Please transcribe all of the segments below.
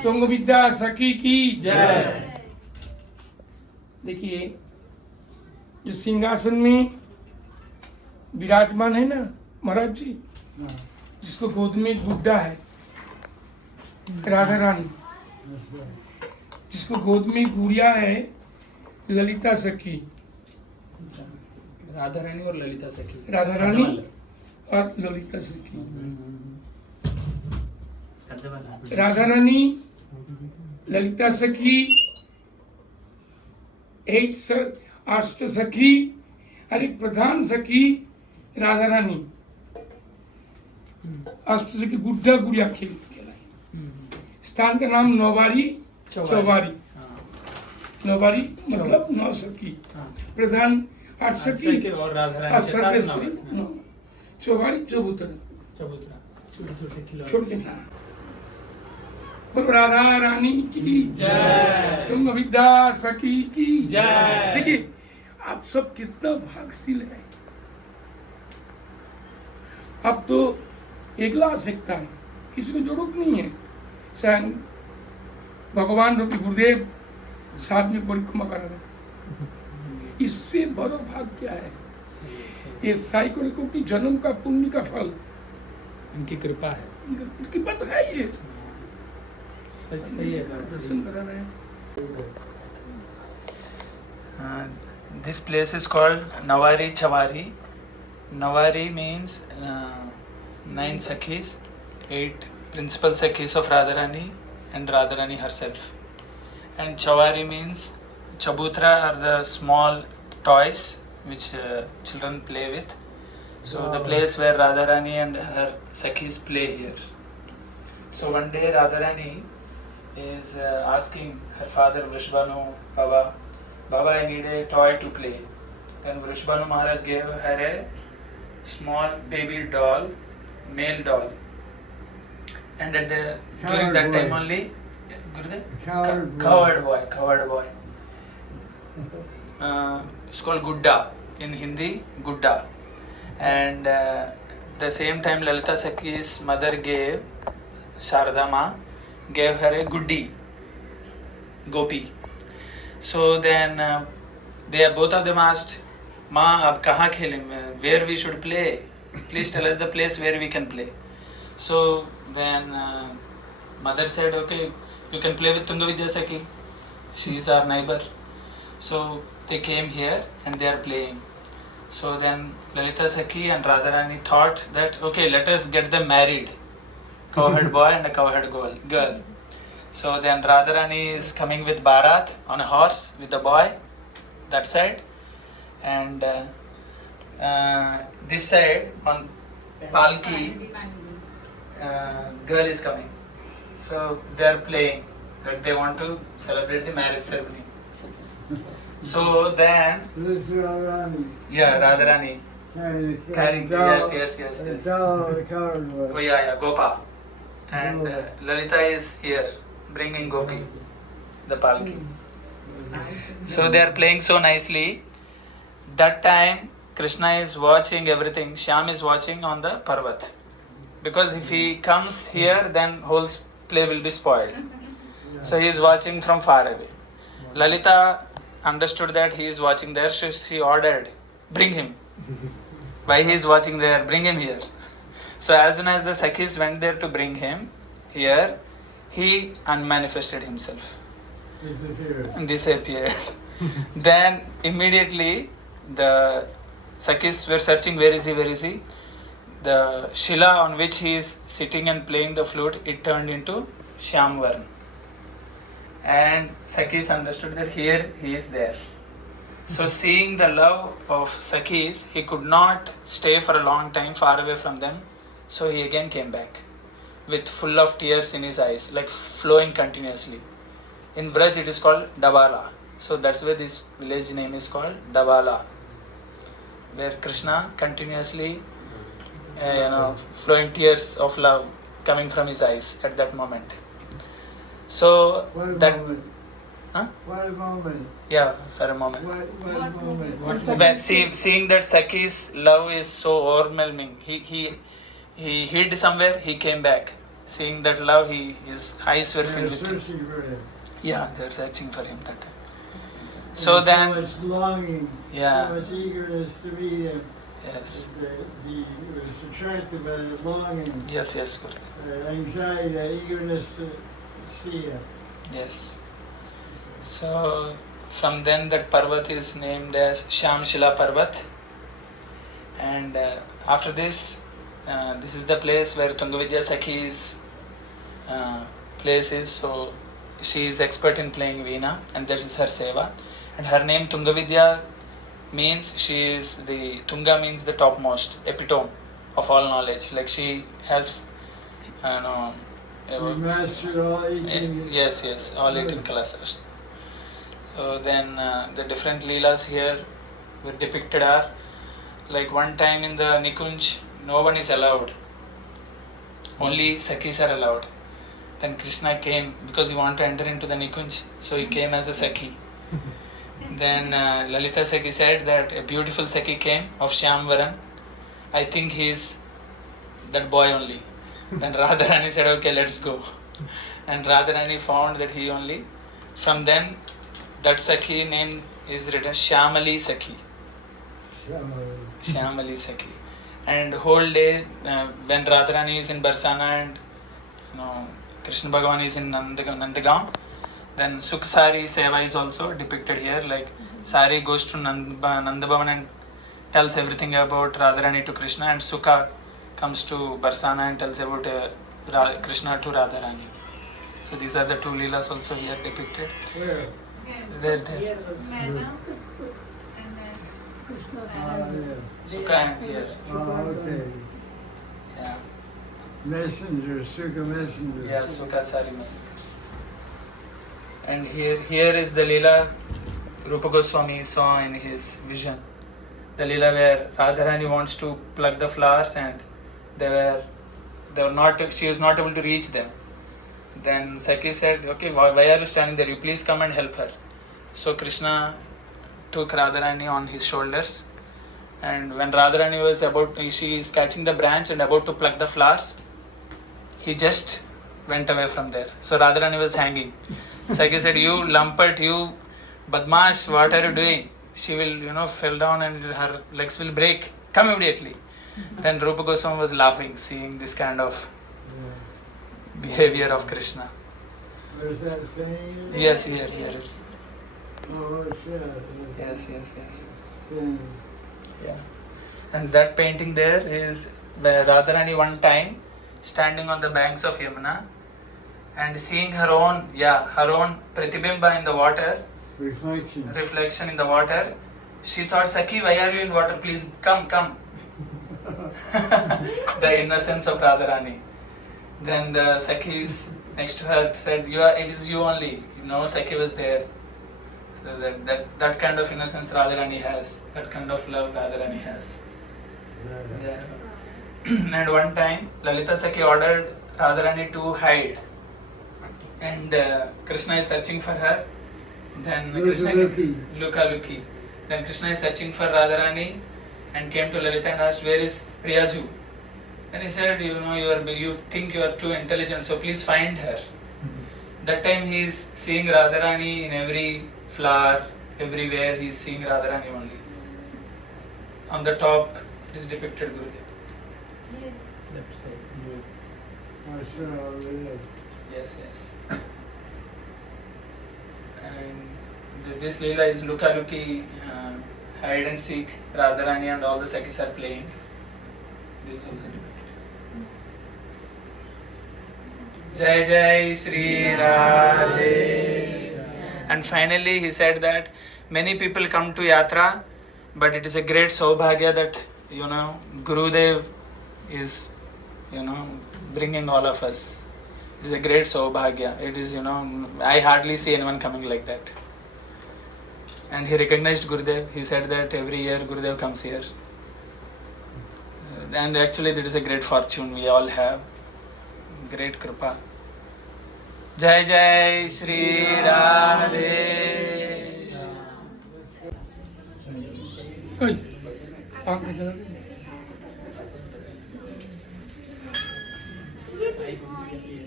तुंगविद्या सखी की जय। देखिए, जो सिंहासन में विराजमान है ना महाराज जी, जिसको गोद में गुड्डा है, राधा रानी, जिसको गोद में गुड़िया है, ललिता सखी। राधा रानी और ललिता सखी। राधा रानी और ललिता सखी। राधा रानी, ललिता सखी, अष्ट सखी और एक प्रधान सखी राधा रानी। अष्ट सखी गुड्डा गुड़िया खेलाई। स्थान का नाम नौबारी चौबारी। नौबारी मतलब नौ सखी। प्रधान आठ सखी और राधा रानी। चौबारी चबूतरा। छोटे छोटे नाम। राधा रानी की जय। तुंगविद्या सखी की जय। देखिए, आप सब कितना भागशील है। अब तो एकला आ सकता है, किसी को जरूरत नहीं है। स्वयं भगवान रूपी गुरुदेव साथ में परिक्रमा करा रहे। इससे बड़ा भाग क्या है? ये सैकड़ों की जन्म का पुण्य का फल उनकी कृपा है। उनकी कृपा तो है। ये दर्शन करा रहे हैं। This place is called Navari Chavari. Navari means 9 Sakhis, 8 principal Sakhis of Radharani and Radharani herself. And Chavari means Chabutra are the small toys which children play with. So the place where Radharani and her Sakhis play here. So one day Radharani is asking her father Vrishbhanu, Baba, I need a toy to play. Then Vrishbhanu Maharaj gave her a small baby doll, male doll. And during that time only, coward boy. It's called Gudda. In Hindi, Gudda. And the same time Lalita Sakhi's mother gave, Sharada Ma, gave her a Guddi, Gopi. So then they both of them asked, Ma, ab kahan khele? Where we should play? Please tell us the place where we can play. So then mother said, okay, you can play with Tungavidya Sakhi. She is our neighbor. So they came here and they are playing. So then Lalita Sakhi and Radharani thought that, okay, let us get them married. Cowherd boy and a cowherd girl. So then Radharani is coming with Bharat on a horse with the boy, that side. And this side on Palki, girl is coming. So they are playing, that they want to celebrate the marriage ceremony. So then, Radharani. Carrying, yes. Oh yeah, Gopal. And Lalita is here, bringing Gopi, the Palki. So they are playing so nicely. That time, Krishna is watching everything. Shyam is watching on the Parvat. Because if he comes here, then whole play will be spoiled. So he is watching from far away. Lalita understood that he is watching there. She ordered, bring him. Why he is watching there? Bring him here. So as soon as the Sakhis went there to bring him here, he unmanifested himself. Disappeared. Then immediately the Sakhis were searching, where is he? The Shila on which he is sitting and playing the flute, it turned into Shyamvarn. And Sakhis understood that here he is there. So seeing the love of Sakhis, he could not stay for a long time far away from them. So he again came back with full of tears in his eyes, like flowing continuously. In Braj it is called Dabaro. So that's why this village name is called Dabaro, where Krishna continuously flowing tears of love coming from his eyes at that moment. So What that moment? Huh? What moment? Yeah, for a moment. What moment? But seeing that Sakhi's love is so overwhelming, he hid somewhere, he came back. seeing that love, his eyes were They're filled with tears. searching for him. Yeah, they were searching for him that time. And So then, so much longing, Yeah. so much eagerness to meet him. yes, That he was attracted by the longing, yes, yes, Guru. the anxiety, the eagerness to see him. Yes. So from then that Parvat is named as Shamshila Parvat. And after this, this is the place where Tungavidya Sakhi's place is. So she is expert in playing Veena, and that is her seva. And her name Tungavidya means she is the Tunga means the topmost epitome of all knowledge. Like she has, He mastered all 18. yes, all 18 kalasas. So then the different leelas here were depicted are like one time in the Nikunj, no one is allowed. Only Sakhis are allowed. Then Krishna came because he wanted to enter into the Nikunj, so he came as a Sakhi. Then Lalita Sakhi said that a beautiful Sakhi came of Shyamvaran. I think he is that boy only. Then Radharani said, okay, let's go. And Radharani found that he only. From then, that Sakhi name is written Shyamali Sakhi. Shyamali Sakhi. And whole day, when Radharani is in Barsana and Krishna Bhagavan is in Nandagaon, then Sukh Sari Seva is also depicted here. Like Sari goes to Nandabhavan and tells everything about Radharani to Krishna, and Sukha comes to Barsana and tells about Krishna to Radharani. So these are the two leelas also here depicted. Where? There. Madan and Sukha and here. Okay. Yeah. Messenger, Sukha messenger. Yeah, Sukha Sari messengers. And here is the leela Rupa Goswami saw in his vision. The leela where Radharani wants to pluck the flowers and she was not able to reach them. Then Sakhi said, okay, why are you standing there? You please come and help her. So Krishna took Radharani on his shoulders, and when Radharani she is catching the branch and about to pluck the flowers, he just went away from there. So Radharani was hanging. Sakhi said, you lumpert, you badmash, what are you doing? She will, fell down and her legs will break. Come immediately. Then Rupa Goswami was laughing, seeing this kind of behavior of Krishna. Where's that saying? Yes, here it's. Oh, shit. Yes. Saying. Yeah. And that painting there is where Radharani one time standing on the banks of Yamuna and seeing her own pratibimba in the water, reflection in the water. She thought, Sakhi, why are you in water? Please come. The innocence of Radharani. Then the Sakhis next to her said, it is you only. Sakhi was there. So that kind of innocence Radharani has. That kind of love Radharani has. Yeah. And one time, Lalita Sakhi ordered Radharani to hide. And Krishna is searching for her. Then Luka. Then Krishna is searching for Radharani and came to Lalita and asked, where is Priyaju? Then he said, you think you are too intelligent, so please find her. That time he is seeing Radharani in every flower, everywhere he is seeing Radharani only. On the top it is depicted Gurudev. Left side. Yes. And this Leela is Luka-Luki, hide and seek. Radharani and all the Sakhis are playing. This is also depicted. Jai Jai Shri Radhe. And finally he said that many people come to Yatra, but it is a great Saubhagya that Gurudev is bringing all of us. It is a great Saubhagya. It is I hardly see anyone coming like that. And he recognized Gurudev. He said that every year Gurudev comes here. And actually that is a great fortune we all have. Great Kripa. Jai Jai Shri Radhe. पंखा चला दे।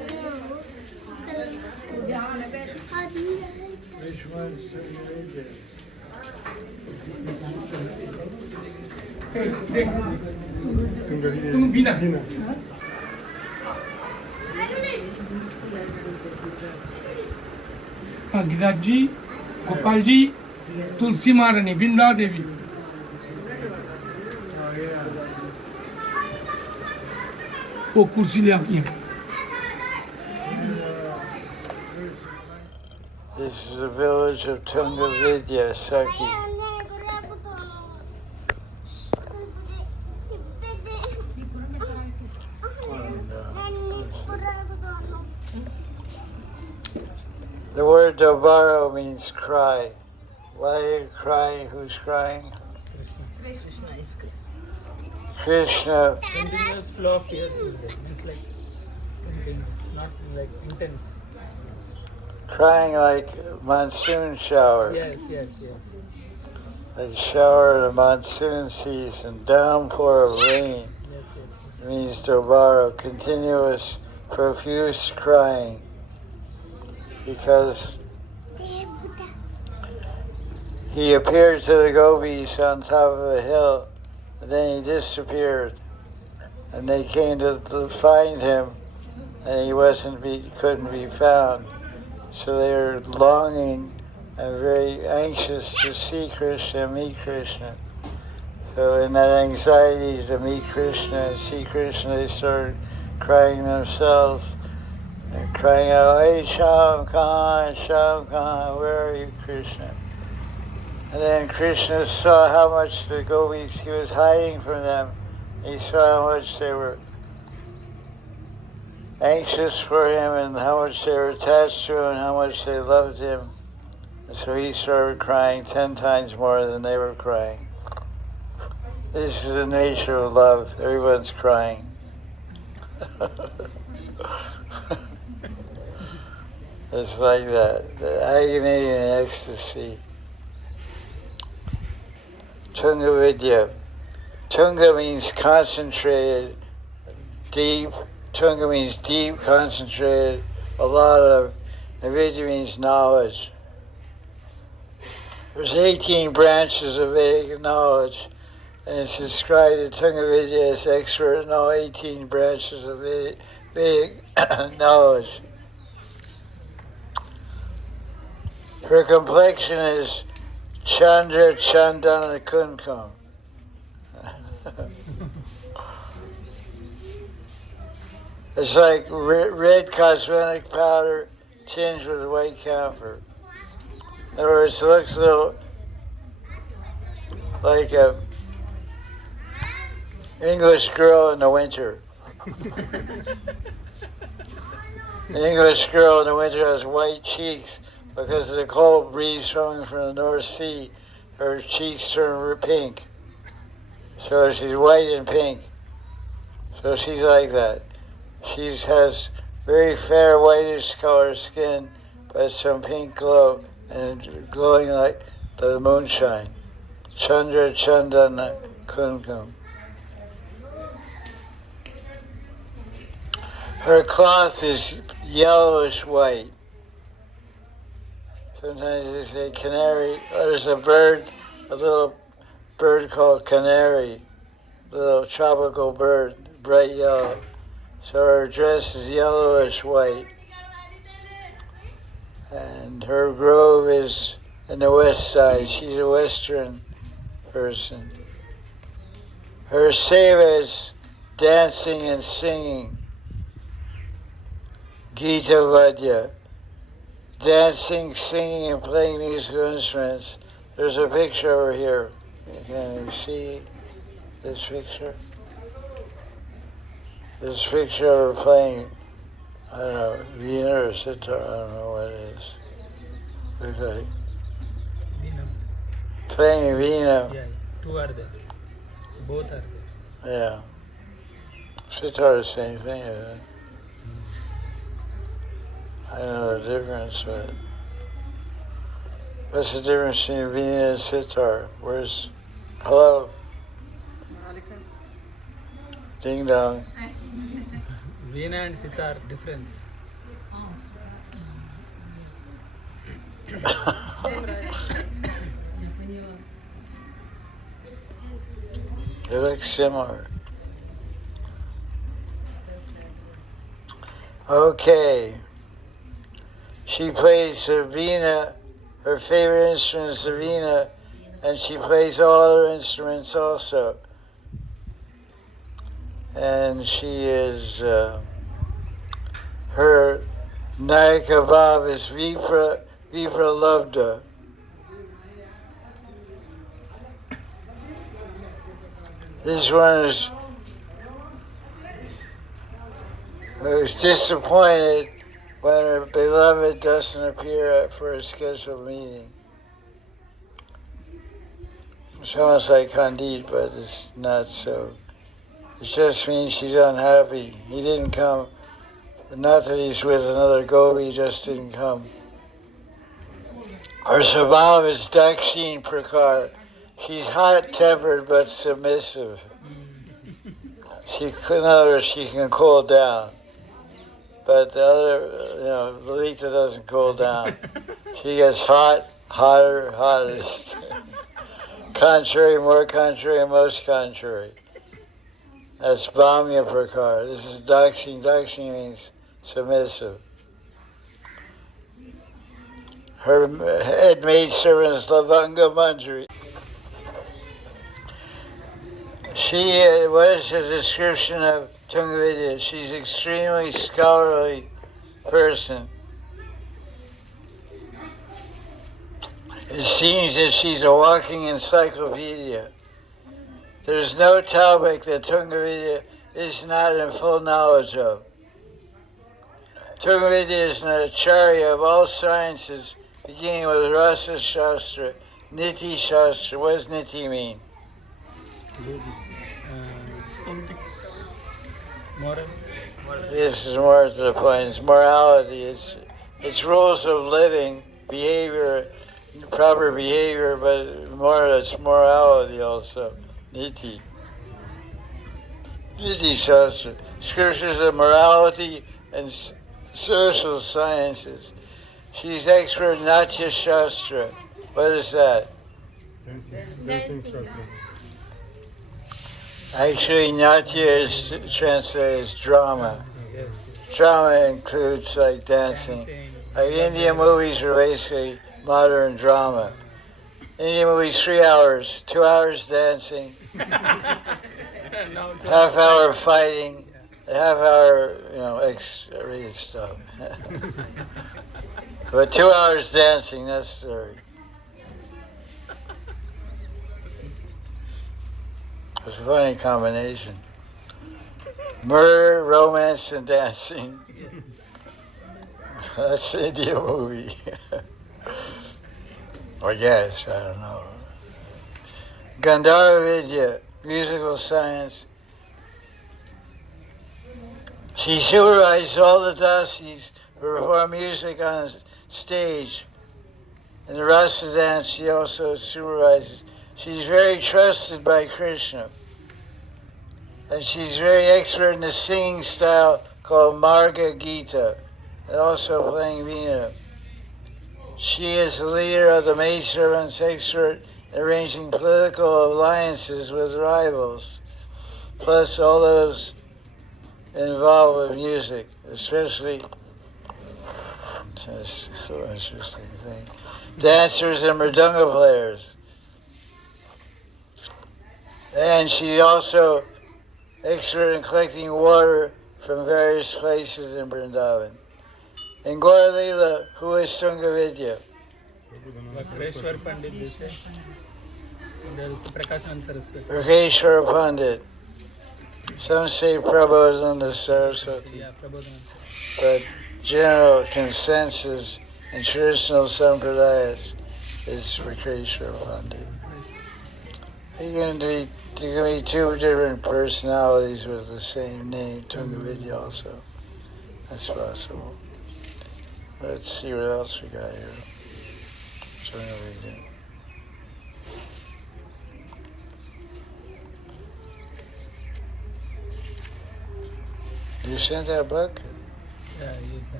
Which one's Tungavidya? देख तुम बिना हाँ गिरिराज जी, गोपाल जी, तुलसी महारानी, बिंदा देवी। Oh, yeah. वो कुर्सी ले आती है। This is the village of Tungavidya, Sakhi. The word Dabaro means cry. Why are you crying? Who's crying? Krishna is Krishna. continuous flow of tears is there. It's like continuous, not like intense. Crying like monsoon shower. Yes. Like shower in the monsoon season, downpour of rain. Yes. It means Dabaro, continuous, profuse crying. Because he appeared to the gopis on top of a hill, and then he disappeared. And they came to find him, and he couldn't be found. So they were longing and very anxious to see Krishna, meet Krishna. So in that anxiety to meet Krishna and see Krishna, they started crying themselves. And crying out, "Hey, Sham Khan, where are you, Krishna?" And then Krishna saw how much the gopis, he was hiding from them. He saw how much they were anxious for him and how much they were attached to him and how much they loved him. And so he started crying 10 times more than they were crying. This is the nature of love. Everyone's crying. It's like that, the agony and ecstasy. Tungavidya. Tunga means concentrated, deep. Tunga means deep, concentrated, a lot of. And Vidya means knowledge. There's 18 branches of Vedic knowledge, and it's described that Tungavidya is expert in all 18 branches of Vedic knowledge. Her complexion is Chandra, Chandana, Kumkum. It's like red cosmetic powder tinged with white camphor. In other words, it looks a little like a English girl in the winter. The English girl in the winter has white cheeks because of the cold breeze coming from the North Sea. Her cheeks turn pink. So she's white and pink. So she's like that. She has very fair whitish color skin, but some pink glow and glowing like the moonshine. Chandra Chandana Kumkum. Her cloth is yellowish white. Sometimes they say canary. There's a little bird called canary, a little tropical bird, bright yellow. So her dress is yellowish white. And her grove is in the west side. She's a western person. Her seva is dancing and singing. Gita Vadya. Dancing, singing, and playing musical instruments. There's a picture over here. Can you see this picture? This picture of her playing, I don't know, Veena or sitar, I don't know what it is. Looks like Veena. playing Veena. Yeah, two are there. Both are there. Yeah. Sitar is the same thing, isn't it? I don't know the difference, but what's the difference between Veena and sitar? Where's, hello? Ding dong. Veena and sitar difference. They look similar. Okay. She plays the veena. Her favorite instrument is the veena, and she plays all other instruments also. And she is, her Nayaka Bhav is Vipra Labda. This one is who's disappointed when her beloved doesn't appear for a scheduled meeting. It sounds like Candide, but it's not so. It just means she's unhappy. He didn't come. Not that he's with another gopi, he just didn't come. Her swabhav is Dakshin Prakar. She's hot-tempered but submissive. In other words, she can cool down. But the other, Lalita doesn't cool down. She gets hot, hotter, hottest. Contrary, more contrary, most contrary. That's Bhamya Prakar. This is Dakshin. Dakshin means submissive. Her head maid servant is Lavanga Manjari. What is the description of Tungavidya? She's an extremely scholarly person. It seems that she's a walking encyclopedia. There's no topic that Tungavidya is not in full knowledge of. Tungavidya is an acharya of all sciences, beginning with Rasa Shastra, Niti Shastra. What does Niti mean? Ethics, moral. This is more to the point. It's morality. It's rules of living, behavior, proper behavior, but it's morality also. Niti. Niti Shastra. Scriptures of morality and social sciences. She's expert in Natya Shastra. What is that? Dancing Actually, Natya is translated as drama. Drama includes like dancing. Like Indian movies are basically modern drama. Indian movies 3 hours, 2 hours dancing, half hour fighting, a half hour, X-rated stuff. But 2 hours dancing necessary. It's a funny combination. Murder, romance, and dancing. That's an Indian movie. I guess, I don't know. Gandharva musical science. She supervised all the dasis who perform music on stage. In the rasa dance, she also supervises. She's very trusted by Krishna. And she's very expert in the singing style called Marga Gita, and also playing veena. She is the leader of the maidservants, expert in arranging political alliances with rivals, plus all those involved with music, especially, it's so interesting thing, dancers and mridanga players. And she also expert in collecting water from various places in Vrindavan. In Gaura Leela, who is Tungavidya? Vakreshwar Pandit, they say. There is Prakashan Saraswati. Rakeshwara Pandit. Some say Prabodhananda Saraswati. Yeah, Prabodhananda. But general consensus in traditional sampradayas is Rakeshwara Pandit. There can be two different personalities with the same name, Tungavidya also. That's possible. Let's see what else we got here. Tungavidya. You sent that book? Yeah, you can.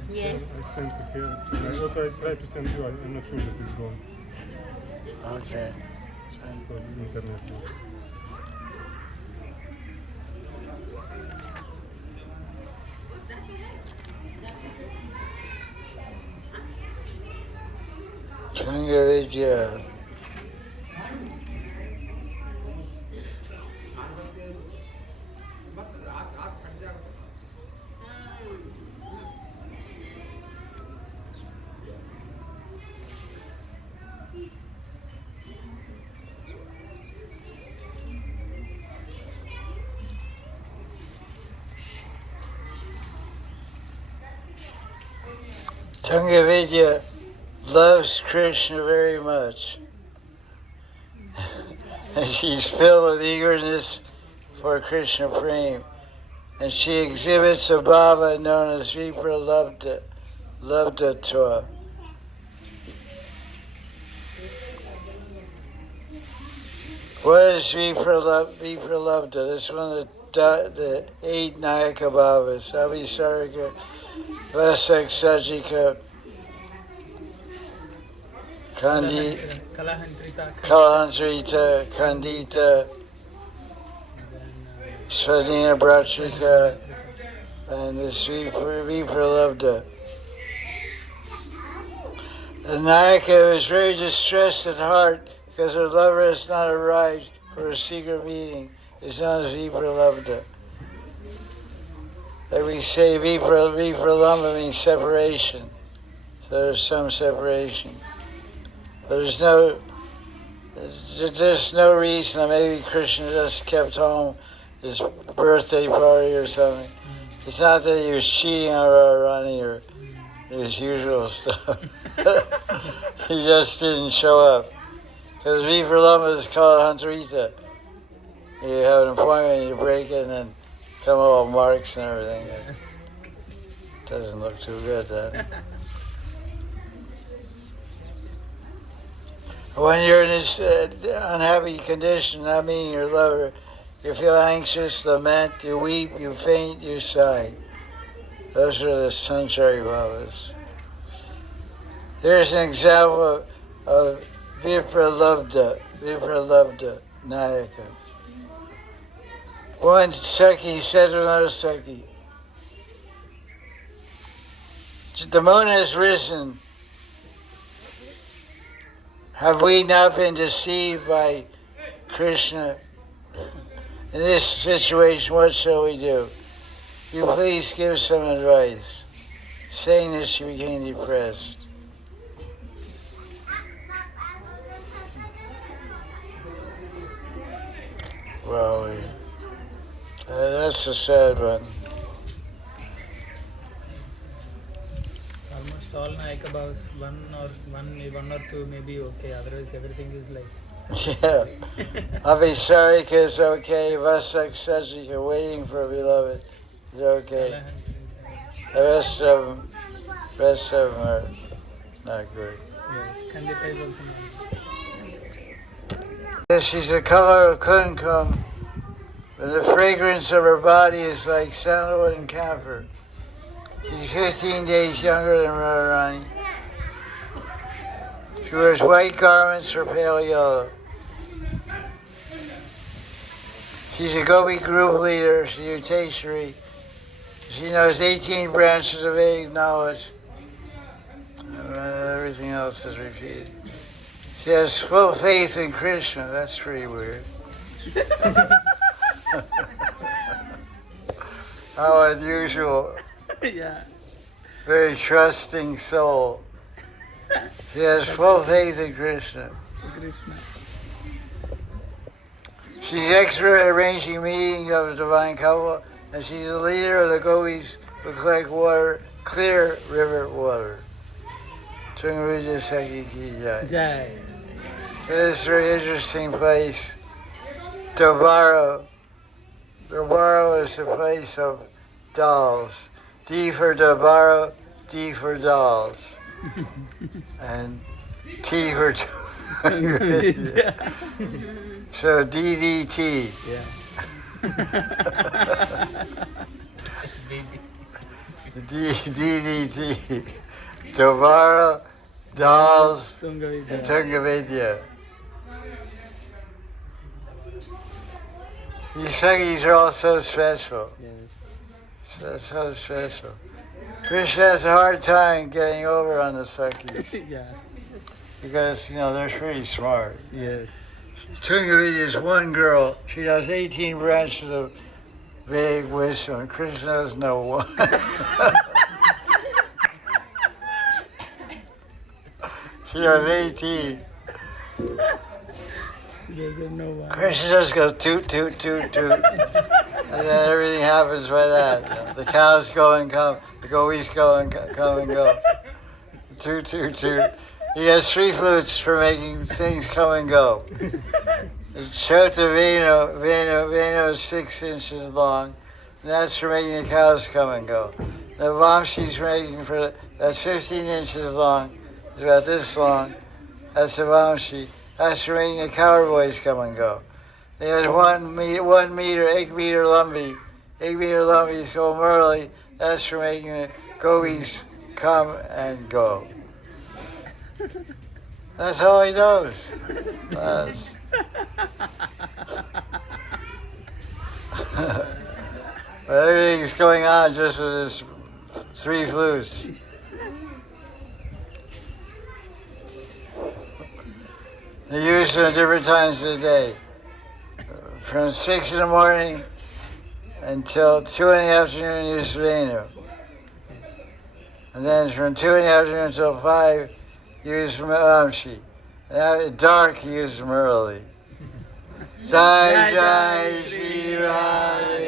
I sent it here. And I also I tried to send you. I'm not sure that it's gone. Okay. Because internet. Tungavidya. Tungavidya loves Krishna very much. And she's filled with eagerness for Krishna Prem. And she exhibits a bhava known as Vipralabdhatva. What is Vipralabdha? This is one of the 8 Nayaka bhavas. Avisarika, Vasak Sajika, Kalahantrita, Kandita, Swadina Brachika, and the Vipralabdha. The Nayaka is very distressed at heart because her lover has not arrived for a secret meeting. Is known as Vipralabdha. That we say Vipralambha means separation. So there's some separation. But there's no reason. Maybe Krishna just kept home his birthday party or something. It's not that he was cheating on Radharani or his usual stuff. He just didn't show up. Because Vipralambha is called Hantarita. You have an appointment, you break it, and then come all marks and everything. It doesn't look too good, that. When you're in this unhappy condition, not meeting your lover, you feel anxious, lament, you weep, you faint, you sigh. Those are the sanchari bhavas. There's an example of Vipralabdha Nayaka. One Sakhi said to another Sakhi, the moon has risen. Have we not been deceived by Krishna? In this situation, what shall we do? You please give some advice. Saying this, she became depressed. Well, that's a sad one. Almost all Nayaka bhavas, one or two may be okay. Otherwise, everything is like. Yeah. Avisarika is okay. Vasak Sajika, waiting for a beloved, is okay. The rest of them are not good. Yeah, Kandita is also not. She's the color of kumkum, but the fragrance of her body is like sandalwood and camphor. She's 15 days younger than Radharani. She wears white garments or pale yellow. She's a Gopi group leader, she's a Uteshwari. She knows 18 branches of Vedic knowledge. Everything else is repeated. She has full faith in Krishna. That's pretty weird. How unusual. Yeah. Very trusting soul. She has full faith in Krishna. Krishna. She's expert at arranging meetings of the divine couple, and she's the leader of the gopis who collect water, clear river water. Tungavidya Sakhi ki jai. Jai. This is a very interesting place. Dabaro. Dabaro is a place of dolls. D for Dabaro, D for dolls. And T for Tungavidya. So DDT. Yeah. Baby. DDT, Dabaro, dolls, and Tungavidya. Tungavidya. These Sakhis are all so special. Yes. So special. Krishna has a hard time getting over on the Sakhis Yeah. because, they're pretty smart. Yes. Tungavidya is one girl. She has 18 branches of Vedic wisdom. Krishna has no one. She has 18. He doesn't know why. Krishna just goes toot, toot, toot, toot. And then everything happens by that. The cows go and come. The goats go and come and go. Toot, toot, toot. He has 3 flutes for making things come and go. Chota Veno is 6 inches long. And that's for making the cows come and go. The Vamsi's making that's 15 inches long. It's about this long. That's the Vamsi. That's for making the cowboys come and go. They had 1 meter, 8 meter lumbi. 8 meter lumbi is called Murli. That's for making the gopis come and go. That's all he knows. That's... But everything's going on just with his 3 flutes. They use them at different times of the day. From 6 in the morning until 2 in the afternoon, use Venu. And then from 2 in the afternoon until 5, use Vamsi. And at dark, use Murli. Jai Jai Shri Radhe.